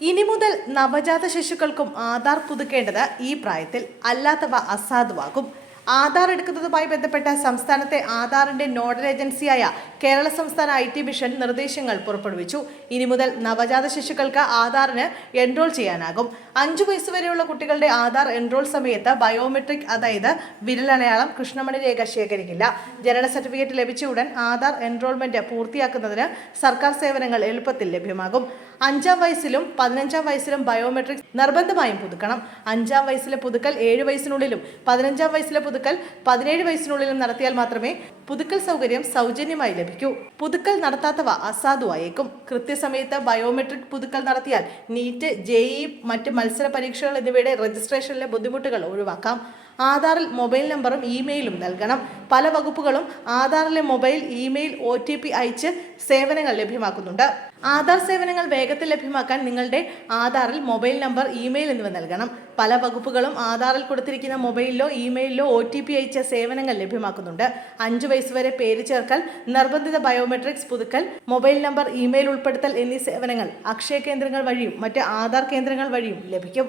ഇനി മുതൽ നവജാത ശിശുക്കൾക്കും ആധാർ പുതുക്കേണ്ടത് ഈ പ്രായത്തിൽ അല്ലാത്തവ അസാധുവാകും. ആധാർ എടുക്കുന്നതുമായി ബന്ധപ്പെട്ട സംസ്ഥാനത്തെ ആധാറിന്റെ നോഡൽ ഏജൻസിയായ കേരള സംസ്ഥാന ഐ ടി മിഷൻ നിർദ്ദേശങ്ങൾ പുറപ്പെടുവിച്ചു. ഇനി മുതൽ നവജാത ശിശുക്കൾക്ക് ആധാറിന് എൻറോൾ ചെയ്യാനാകും. അഞ്ചു വയസ്സുവരെയുള്ള കുട്ടികളുടെ ആധാർ എൻറോൾ സമയത്ത് ബയോമെട്രിക് അതായത് വിരലടയാളം കൃഷ്ണമണി രേഖ ശേഖരിക്കില്ല. ജനന സർട്ടിഫിക്കറ്റ് ലഭിച്ച ഉടൻ ആധാർ എൻറോൾമെന്റ് പൂർത്തിയാക്കുന്നതിന് സർക്കാർ സേവനങ്ങൾ എളുപ്പത്തിൽ ലഭ്യമാകും. അഞ്ചാം വയസ്സിലും പതിനഞ്ചാം വയസ്സിലും ബയോമെട്രിക്സ് നിർബന്ധമായും പുതുക്കണം. അഞ്ചാം വയസ്സിലെ പുതുക്കൽ ഏഴ് വയസ്സിനുള്ളിലും പതിനഞ്ചാം വയസ്സിലെ പുതുക്കൽ പതിനേഴ് വയസ്സിനുള്ളിലും നടത്തിയാൽ മാത്രമേ പുതുക്കൽ സൗകര്യം സൗജന്യമായി ലഭിക്കൂ. പുതുക്കൽ നടത്താത്തവ അസാധുവായേക്കും. കൃത്യസമയത്ത് ബയോമെട്രിക് പുതുക്കൽ നടത്തിയാൽ നീറ്റ് ജെഇ മറ്റ് മത്സര പരീക്ഷകൾ എന്നിവയുടെ രജിസ്ട്രേഷനിലെ ബുദ്ധിമുട്ടുകൾ ഒഴിവാക്കാം. ആധാറിൽ മൊബൈൽ നമ്പറും ഇമെയിലും നൽകണം. പല വകുപ്പുകളും ആധാറിലെ mobile email O T P അയച്ച് സേവനങ്ങൾ ലഭ്യമാക്കുന്നുണ്ട്. ആധാർ സേവനങ്ങൾ വേഗത്തിൽ ലഭ്യമാക്കാൻ നിങ്ങളുടെ ആധാറിൽ മൊബൈൽ നമ്പർ ഇമെയിൽ എന്നിവ നൽകണം. പല വകുപ്പുകളും ആധാറിൽ കൊടുത്തിരിക്കുന്ന മൊബൈലിലോ ഇമെയിലിലോ ഒ ടി പി അയച്ച സേവനങ്ങൾ ലഭ്യമാക്കുന്നുണ്ട്. അഞ്ചു വയസ്സ് വരെ പേര് ചേർക്കൽ നിർബന്ധിത ബയോമെട്രിക്സ് പുതുക്കൽ മൊബൈൽ നമ്പർ ഇമെയിൽ ഉൾപ്പെടുത്തൽ എന്നീ സേവനങ്ങൾ അക്ഷയ കേന്ദ്രങ്ങൾ വഴിയും മറ്റ് ആധാർ കേന്ദ്രങ്ങൾ വഴിയും ലഭിക്കും.